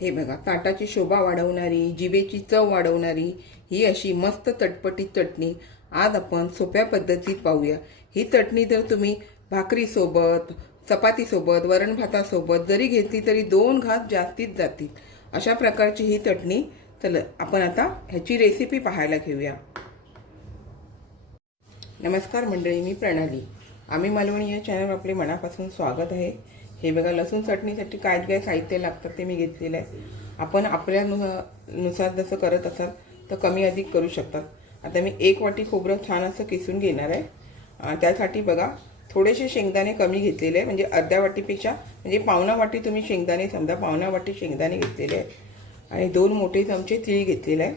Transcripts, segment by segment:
हे बघा, ताटाची शोभा वाढवणारी, जिभेची चव वाढवणारी ही अशी मस्त चटपटीत चटणी आज आपण सोप्या पद्धतीत पाहूया। ही चटणी जर तुम्ही भाकरीसोबत, चपातीसोबत, वरण भातासोबत जरी घेतली तरी 2 घास जास्तीत जातील अशा प्रकारची ही चटणी। चला आपण आता ह्याची रेसिपी पाहायला घेऊया। नमस्कार मंडळी, मी प्रणाली। आम्ही मालवणी या चॅनल आपले मनापासून स्वागत आहे। हे बघा, लसूण चटणीसाठी काय काय साहित्य लागतं ते मी घेतलेलं आहे। आपण आपल्या नुसार जसं करत असाल तर कमी अधिक करू शकता। आता मी 1 वाटी खोबरं छान असं किसून घेणार आहे। त्यासाठी बघा, थोडेसे शेंगदाणे कमी घेतलेले आहे, म्हणजे अर्ध्या वाटीपेक्षा म्हणजे पावणा वाटी तुम्ही शेंगदाणे समजा, पावणा वाटी शेंगदाणे घेतलेले आहे आणि 2 मोठे चमचे तीळ घेतलेले आहे,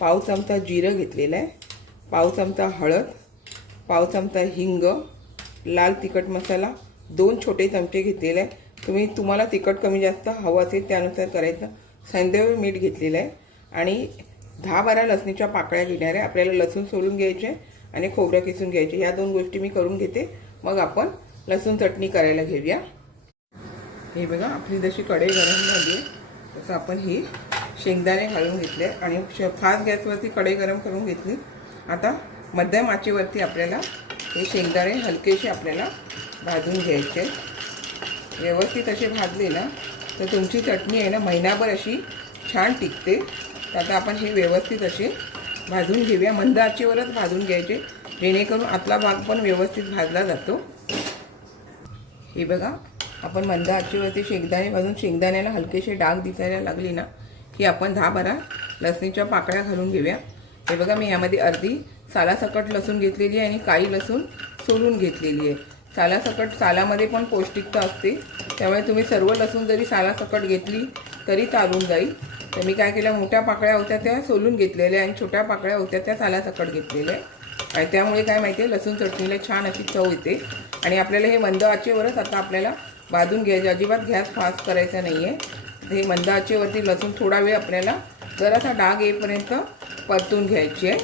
पाव चमचा जिरं घेतलेलं आहे, पाव चमचा हळद, पाव चमचा हिंग, लाल तिखट मसाला 2 छोटे चमचे घेतलेले आहे। तुम्हाला तिखट कमी जास्त हवं असेल त्यानुसार करायचं। सैंधव मीठ घेतलेलं आहे आणि 10-12 लसणीच्या पाकळ्या घेणार आहे। आपल्याला लसूण सोलून घ्यायचे आणि खोबरं किसून घ्यायचे, या 2 गोष्टी मी करून घेते, मग आपण लसूण चटणी करायला घेऊया। हे बघा, आपली जशी कढई गरम झाली आहे तसं आपण ही शेंगदाणे घालून घेतले आणि फास्ट गॅसवरती कढई गरम करून घेतली। आता मध्यम आचेवरती आपल्याला हे शेंगदाणे हलकेसे आपल्याला भाजून घ्यायचे। व्यवस्थित असे भाजले ना तर तुमची चटणी आहे ना महिनाभर अशी छान टिकते। आता आपण हे व्यवस्थित असे भाजून घेऊया। मंद आचेवरच भाजून घ्यायचे, जेणेकरून आतला भाग पण व्यवस्थित भाजला जातो। हे बघा, आपण मंद आचेवरती शेंगदाणे भाजून शेंगदाण्याला हलकेसे डाग दिसायला लागली ना की आपण 10-12 लसणीच्या पाकळ्या घालून घेऊया। हे बघा, मी यामध्ये अर्धी सालासकट लसूण घेतलेली आहे आणि काही लसूण सोलून घेतलेली आहे। सालासकट, सालामध्ये पण पौष्टिकता असते, त्यामुळे तुम्ही सर्व लसूण जरी सालासकट घेतली तरी चालून जाईल। तर मी काय केलं, मोठ्या पाकळ्या होत्या त्या सोलून घेतलेल्या आणि छोट्या पाकळ्या होत्या त्या सालासकट घेतलेल्या आणि त्यामुळे काय माहिती आहे, लसूण चटणीला छान अशी चव येते। आणि आपल्याला हे मंद आचेवरच आता आपल्याला भाजून घ्यायचे, अजिबात गॅस फास्ट करायचा नाही आहे। हे मंद आचेवरती लसूण थोडा वेळ आपल्याला जरासा डाग येईपर्यंत परतून घ्यायची आहे।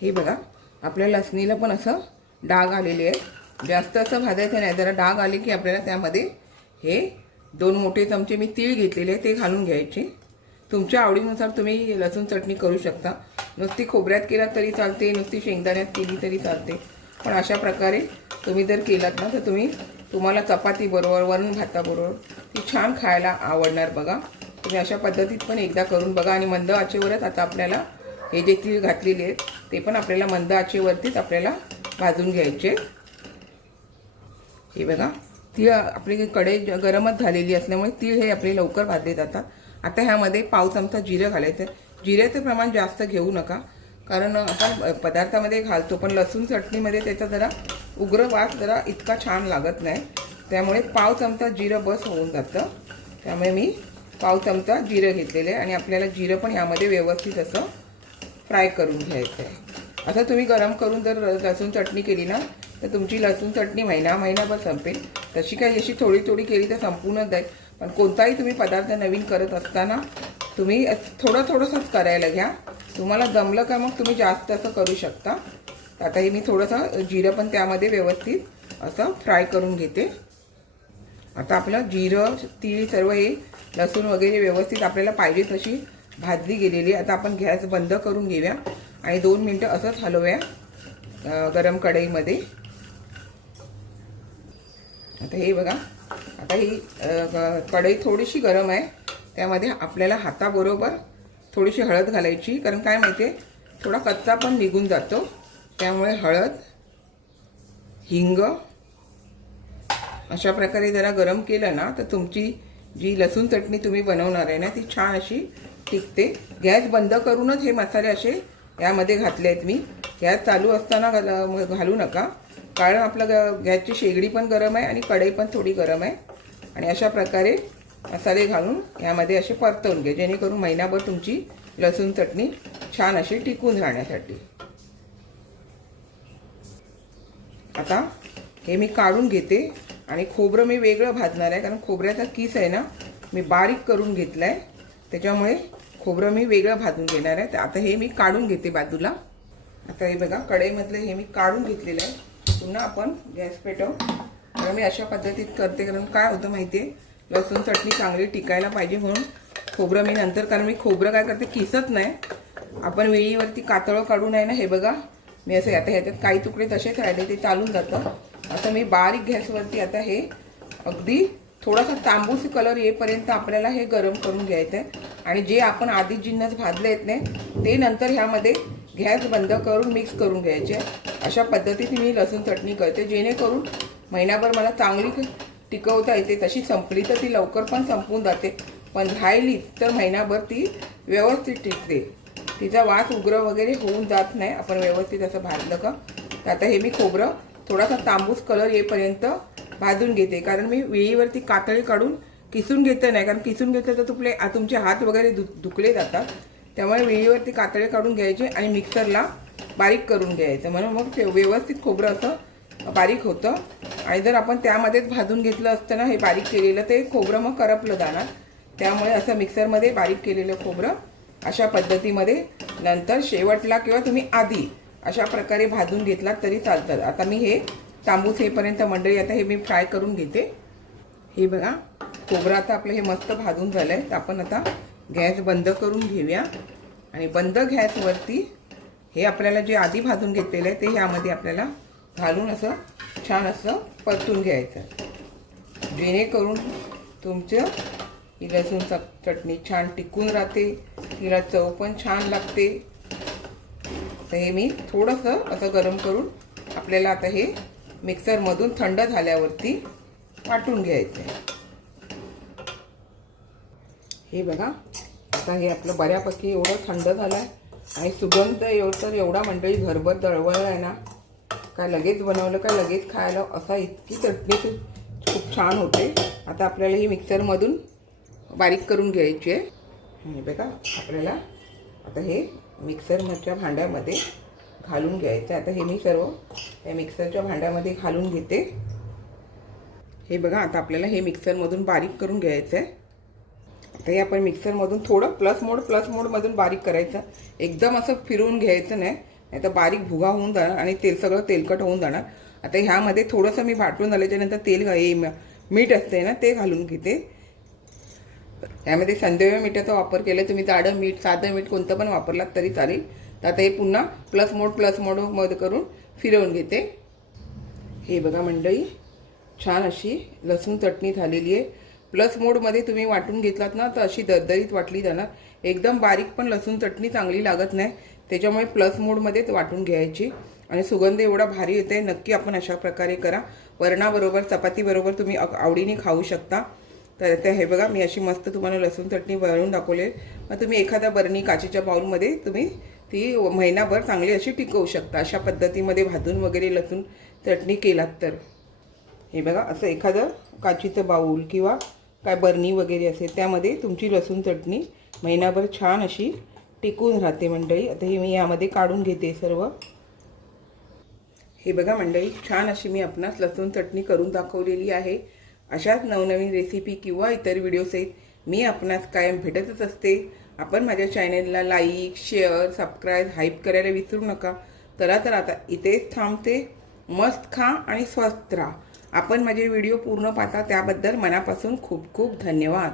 हे बघा, आपल्या लसणीला पण असं डाग आलेले आहे, जास्त असं भाजायचं नाही, जरा डाग आले की आपल्याला त्यामध्ये हे 2 मोठे चमचे मी तीळ घेतलेले ते घालून घ्यायचे। तुमच्या आवडीनुसार तुम्ही लसूण चटणी करू शकता, नुसती खोबऱ्यात केलात तरी चालते, नुसती शेंगदाण्यात केली तरी चालते, पण अशा प्रकारे तुम्ही जर केलात ना तर तुम्हाला चपाती बरोबर, वरण भाताबरोबर ती छान खायला आवडणार। बघा, तुम्ही अशा पद्धतीत पण एकदा करून बघा। आणि मंद आचेवरच आता आपल्याला हे जे तीळ घातलेले आहेत ते पण आपल्याला मंद आचेवरतीच आपल्याला भाजून घ्यायचे। हे बघा, तीळ आपली कढई गरमच झालेली असल्यामुळे तीळ हे आपले लवकर भाजले जातात। आता ह्यामध्ये पाव चमचा जिरं घालायचं। जिऱ्याचं प्रमाण जास्त घेऊ नका, कारण आपण पदार्थामध्ये घालतो, पण लसूण चटणीमध्ये त्याचा जरा उग्र वास जरा इतका छान लागत नाही, त्यामुळे पाव चमचा जिरं बस होऊन जातं। त्यामुळे मी पाव चमचा जिरं घेतलेलं आहे आणि आपल्याला जिरं पण यामध्ये व्यवस्थित असं फ्राय करून घ्यायचं आहे। असं तुम्ही गरम करून जर लसूण चटणी केली ना तर तुमची लसूण चटणी महिनाभर संपेल। तशी काही अशी थोडी थोडी केली तर संपूर्णच जाईल, पण कोणताही तुम्ही पदार्थ नवीन करत असताना तुम्ही थोडंसंच करायला घ्या। तुम्हाला जमलं का मग तुम्ही जास्त असं करू शकता। आता हे मी थोडंसं जिरं पण त्यामध्ये व्यवस्थित असं फ्राय करून घेते। आता आपलं जिरं, तीळ सर्व हे लसूण वगैरे व्यवस्थित आपल्याला पाहिजे तशी भाजली गेलेली। आता आपण गॅस बंद करून घेऊया आणि 2 मिनटं असंच हलवूया गरम कढईमध्ये। आता हे बघा, आता ही कढई थोडीशी गरम आहे, त्यामध्ये आपल्याला हाताबरोबर थोडीशी हळद घालायची, कारण काय माहिती आहे थोडा कच्चा पण निघून जातो, त्यामुळे हळद, हिंग अशा प्रकारे जरा गरम केलं ना तर तुमची जी लसूण चटणी तुम्ही बनवणार आहे ना ती छान अशी टिकते। गॅस बंद करूनच हे मसाले असे यामध्ये घातले आहेत मी। गॅस चालू असताना घालू नका, कारण आपलं गॅसची शेगडी पण गरम आहे आणि कढई पण थोडी गरम आहे। आणि अशा प्रकारे मसाले घालून यामध्ये असे परतवून घ्या, जेणेकरून महिनाभर तुमची लसूण चटणी छान अशी टिकून राहण्यासाठी। आता हे मी काढून घेते आणि खोबरं मी वेगळं भाजणार आहे, कारण खोबऱ्याचा किस आहे ना मी बारीक करून घेतला आहे, त्याच्यामुळे खोबरं मी वेगळं भाजून घेणार आहे। तर आता हे मी काढून घेते बाजूला। आता हे बघा, कढईमधलं हे मी काढून घेतलेलं आहे। पुन्हा आपण गॅस पेटवू, तर मी अशा पद्धतीत करते, कारण काय होतं माहिती आहे, लसूण चटणी चांगली टिकायला पाहिजे म्हणून खोबरं मी नंतर, कारण मी खोबरं काय करते किसत नाही, आपण वेळीवरती कातळं काढून आहे ना, हे बघा मी असं आता ह्याच्यात काही तुकडे तसेच राहिले ते चालून जातं. असं मी बारीक गॅसवरती आता हे अगदी थोडासा तांबूस कलर येईपर्यंत आपल्याला हे गरम करून घ्यायचं आहे. आणि जे आपण आधी जिन्नस भाजले आहेत ना ते नंतर ह्यामध्ये गॅस बंद करून मिक्स करून घ्यायचे. अशा पद्धतीने मी लसूण चटणी करते, जेणेकरून महिनाभर मला चांगली टिकवता येते. तशी संपली तर ती लवकर पण संपून जाते, पण राहिली तर महिनाभर ती व्यवस्थित टिकते. तिचा वास उग्र वगैरे होऊन जात नाही आपण व्यवस्थित असं भाजलं का. तर आता हे मी खोबरं थोडासा तांबूस कलर येईपर्यंत भाजून घेते, कारण मी वेळीवरती कातळी काढून किसून घेते नाही, कारण किसून घेतलं तर तुमचे हात वगैरे दुखले जातात. त्यामुळे वेळीवरती कातळे काढून घ्यायचे आणि मिक्सरला बारीक करून घ्यायचं, म्हणून मग व्यवस्थित खोबरं असं बारीक होतं. आणि जर आपण त्यामध्येच भाजून घेतलं असतं ना हे बारीक केलेलं, ते खोबरं मग करपलं जाणार. त्यामुळे असं मिक्सरमध्ये बारीक केलेलं खोबरं अशा पद्धतीमध्ये नंतर शेवटला किंवा तुम्ही आधी अशा प्रकारे भाजून घेतलात तरी चालतं. आता मी हे तांबूस येईपर्यंत मंडळी आता हे मी फ्राय करून घेते. हे बघा खोबरं आता आपलं हे मस्त भाजून झालं आहे. तर आपण आता गॅस बंद करून घेऊया आणि बंद गॅसवरती हे आपल्याला जे आधी भाजून घेतलेलं आहे ते ह्यामध्ये आपल्याला घालून असं छान असं परतून घ्यायचं, जेणेकरून तुमचं ही लसूण चटणी छान टिकून राहते, तिला चव पण छान लागते. तर हे मी थोडंसं असं गरम करून आपल्याला आता हे मिक्सरमधून थंड झाल्यावरती वाटून घ्यायचं आहे. हे बघा आता हे आपलं बऱ्यापैकी एवढं थंड झालं आहे आणि सुगंध एवढा मंडळी घरभर दळवळ आहे ना, काय लगेच बनवलं काय लगेच खायला असा इतकी चटणी खूप छान होते. आता आपल्याला ही मिक्सरमधून बारीक करून घ्यायची आहे. हे बघा आपल्याला आता हे मिक्सरच्या भांड्यामध्ये घालून घ्यायचं. आता हे मी सर्व या मिक्सरच्या भांड्यामध्ये घालून घेते. हे बघा आता आपल्याला हे मिक्सरमधून बारीक करून घ्यायचं आहे. आता हे आपण मिक्सरमधून थोडं प्लस मोडमधून बारीक करायचं, एकदम असं फिरवून घ्यायचं नाही, नाही तर बारीक भुगा होऊन जाणार आणि सगळं तेलकट होऊन जाणार. आता ह्यामध्ये थोडंसं मी भाटून झाल्याच्यानंतर मीठ असते ना ते घालून घेते. यामध्ये संदेव मिठाचा वापर केला, तुम्ही जाडं मीठ साधं मीठ कोणतं पण वापरलात तरी चालेल. तर आता हे पुन्हा प्लस मोड करून फिरवून घेते. हे बघा मंडळी छान अशी लसूण चटणी झालेली आहे. प्लस मोडमध्ये तुम्ही वाटून घेतलात ना तर अशी दरदरीत वाटली जाणार, एकदम बारीक पण लसूण चटणी चांगली लागत नाही. त्याच्यामुळे प्लस मोडमध्येच वाटून घ्यायची आणि सुगंध एवढा भारी येते. नक्की आपण अशा प्रकारे करा. वरणाबरोबर चपातीबरोबर तुम्ही आवडीने खाऊ शकता. तर ते हे बघा मी अशी मस्त तुम्हाला लसूण चटणी बनवून दाखवले. मग तुम्ही एखाद्या बरणी काचेच्या बाउलमध्ये तुम्ही ती महिनाभर चांगली अशी टिकवू शकता. अशा पद्धतीमध्ये भाजून वगैरे लसूण चटणी केलात तर. हे बघा असं एखादं काचीचं बाऊल किंवा काय बरणी वगैरे असेल त्यामध्ये तुमची लसूण चटणी महिनाभर छान अशी टिकून राहते मंडळी. आता हे मी यामध्ये काढून घेते सर्व. हे बघा मंडळी छान अशी मी आपणास लसूण चटणी करून दाखवलेली आहे. अशाच नवनवीन रेसिपी किंवा इतर व्हिडिओसहित मी आपणास कायम भेटतच असते. आपण माझ्या चॅनेलला लाईक शेअर सबस्क्राईब हाईप करायला विसरू नका. चला तर आता इथेच थांबते. मस्त खा आणि स्वस्थ राहा. आपण माझे व्हिडिओ पूर्ण पाहता त्याबद्दल मनापासून खूप खूप धन्यवाद.